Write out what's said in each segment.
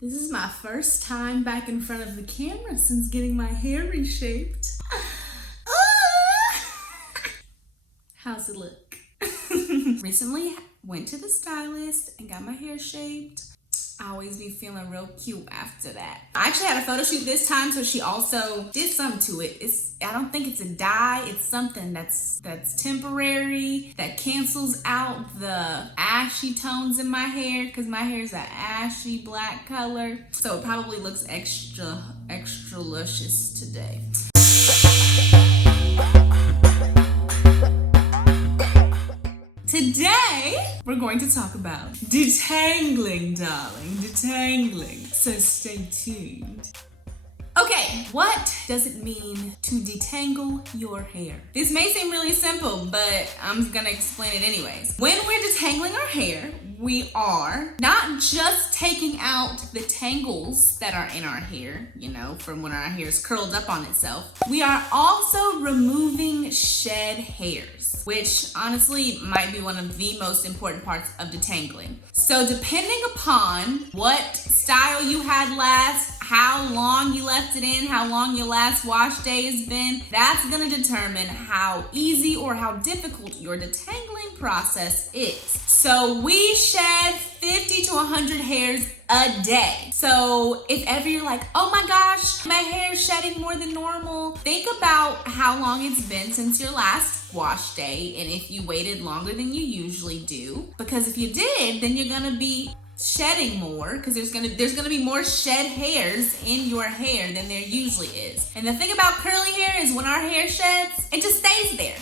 This is my first time back in front of the camera since getting my hair reshaped. How's it look? Recently went to the stylist and got my hair shaped. I always be feeling real cute after that. I actually had a photo shoot this time, so she also did something to it. I don't think it's a dye. It's something that's temporary, that cancels out the ashy tones in my hair, because my hair is an ashy black color. So it probably looks extra luscious today. Today, we're going to talk about detangling, darling, detangling. So stay tuned. Okay, what does it mean to detangle your hair? This may seem really simple, but I'm gonna explain it anyways. When we're detangling our hair, we are not just taking out the tangles that are in our hair, from when our hair is curled up on itself. We are also removing shed hairs, which honestly might be one of the most important parts of detangling. So depending upon what style you had last, how long you left it in, how long your last wash day has been, that's gonna determine how easy or how difficult your detangling process is. So we shed 50 to 100 hairs a day. So if ever you're like, oh my gosh, my hair is shedding more than normal, think about how long it's been since your last wash day and if you waited longer than you usually do. Because if you did, then you're gonna be shedding more, because there's gonna be more shed hairs in your hair than there usually is. And the thing about curly hair is when our hair sheds, it just stays there.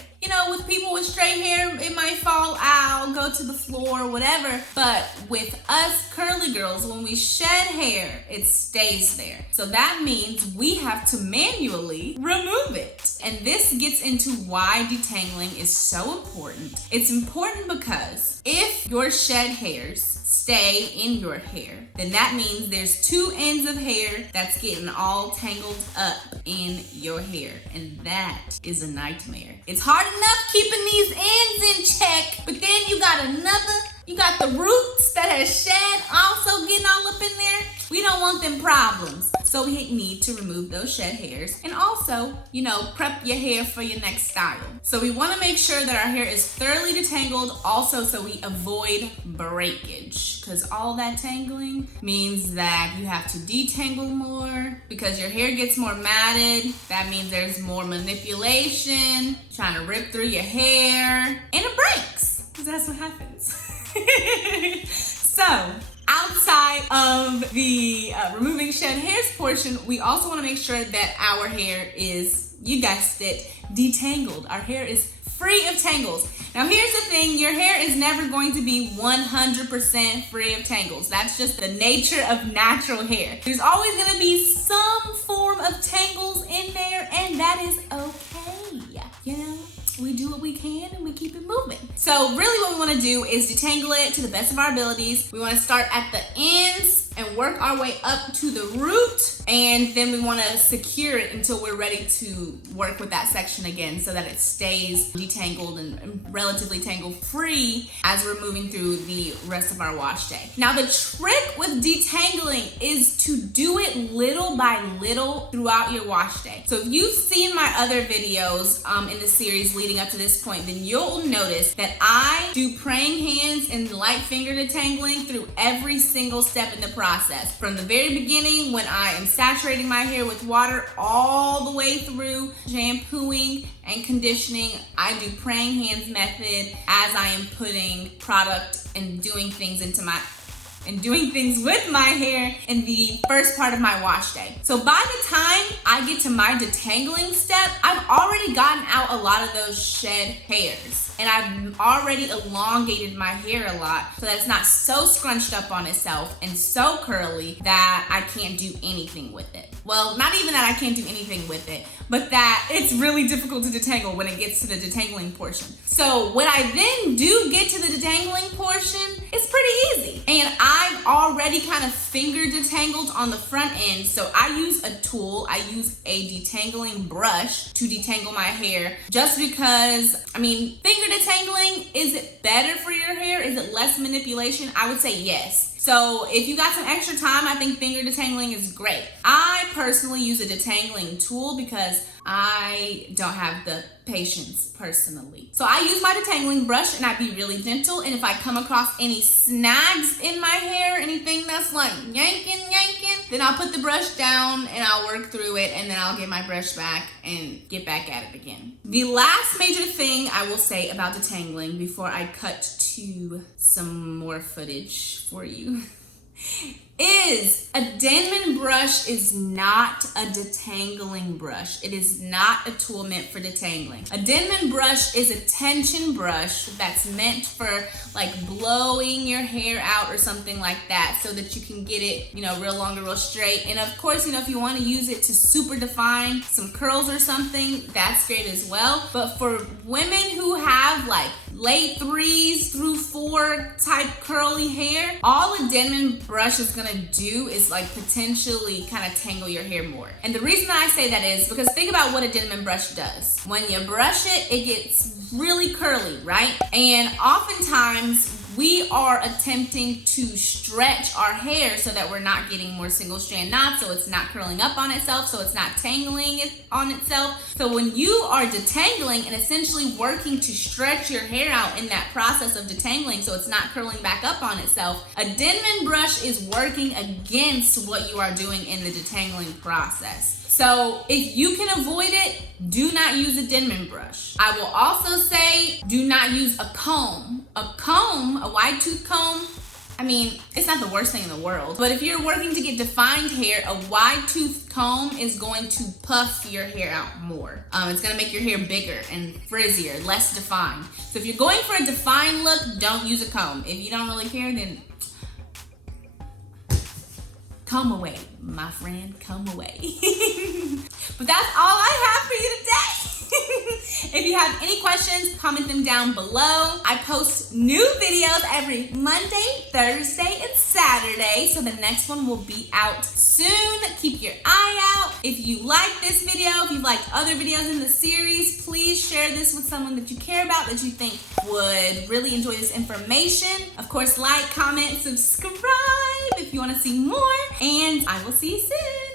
With people with straight hair, it might fall out, go to the floor, whatever. But with us curly girls, when we shed hair, it stays there. So that means we have to manually remove it. And this gets into why detangling is so important. It's important because if your shed hairs stay in your hair, then that means there's two ends of hair that's getting all tangled up in your hair, and that is a nightmare. It's hard enough keeping these ends in check, but then you got the roots that has shed also getting all up in there. We don't want them problems. So we need to remove those shed hairs and also, prep your hair for your next style. So we want to make sure that our hair is thoroughly detangled also so we avoid breakage, because all that tangling means that you have to detangle more because your hair gets more matted. That means there's more manipulation, trying to rip through your hair, and it breaks, because that's what happens. So, outside of the removing shed hairs portion, we also want to make sure that our hair is, you guessed it, detangled. Our hair is free of tangles. Now here's the thing, your hair is never going to be 100% free of tangles. That's just the nature of natural hair. There's always going to be some form of tangles in there, and that is okay. We do what we can and we keep it moving. So really what we want to do is detangle it to the best of our abilities. We want to start at the ends and work our way up to the root, and then we want to secure it until we're ready to work with that section again so that it stays detangled and relatively tangle free as we're moving through the rest of our wash day. Now the trick with detangling is to do it little by little throughout your wash day. So if you've seen my other videos in the series leading up to this point, then you'll notice that I do praying hands and light finger detangling through every single step in the process. From the very beginning, when I am saturating my hair with water, all the way through shampooing and conditioning, I do praying hands method as I am putting product and doing things with my hair in the first part of my wash day. So by the time I get to my detangling step, I've already gotten out a lot of those shed hairs. And I've already elongated my hair a lot so that it's not so scrunched up on itself and so curly that I can't do anything with it. Well, not even that I can't do anything with it, but that it's really difficult to detangle when it gets to the detangling portion. So when I then do get to the detangling portion, it's pretty easy. And I've already kind of finger detangled on the front end. So I use a tool, I use a detangling brush to detangle my hair, just because, finger detangling, is it better for your hair? Is it less manipulation? I would say yes. So if you got some extra time, I think finger detangling is great. I personally use a detangling tool because I don't have the patience personally. So I use my detangling brush and I be really gentle. And if I come across any snags in my hair, anything that's like yanking, then I'll put the brush down and I'll work through it, and then I'll get my brush back and get back at it again. The last major thing I will say about detangling before I cut to some more footage for you is a Denman brush is not a detangling brush. It is not a tool meant for detangling. A Denman brush is a tension brush that's meant for like blowing your hair out or something like that, so that you can get it, you know, real long or real straight. And of course, you know, if you want to use it to super define some curls or something, that's great as well. But for women who have like late 3s through 4 type curly hair, all a Denman brush is gonna do is like potentially kind of tangle your hair more. And the reason I say that is because think about what a Denman brush does. When you brush it, it gets really curly, right? And oftentimes we are attempting to stretch our hair so that we're not getting more single strand knots, so it's not curling up on itself, so it's not tangling it on itself. So when you are detangling and essentially working to stretch your hair out in that process of detangling so it's not curling back up on itself, a Denman brush is working against what you are doing in the detangling process. So if you can avoid it, do not use a Denman brush. I will also say do not use a comb. A comb, a wide tooth comb, I mean, it's not the worst thing in the world, but if you're working to get defined hair, a wide tooth comb is going to puff your hair out more. It's gonna make your hair bigger and frizzier, less defined. So if you're going for a defined look, don't use a comb. If you don't really care, then come away, my friend, come away. But that's all I have for you today. If you have any questions, comment them down below. I post new videos every Monday, Thursday, and Saturday, so the next one will be out soon. Keep your eye out. If you like this video, if you like other videos in the series, please share this with someone that you care about, that you think would really enjoy this information. Of course, like, comment, subscribe if you want to see more, and I will see you soon.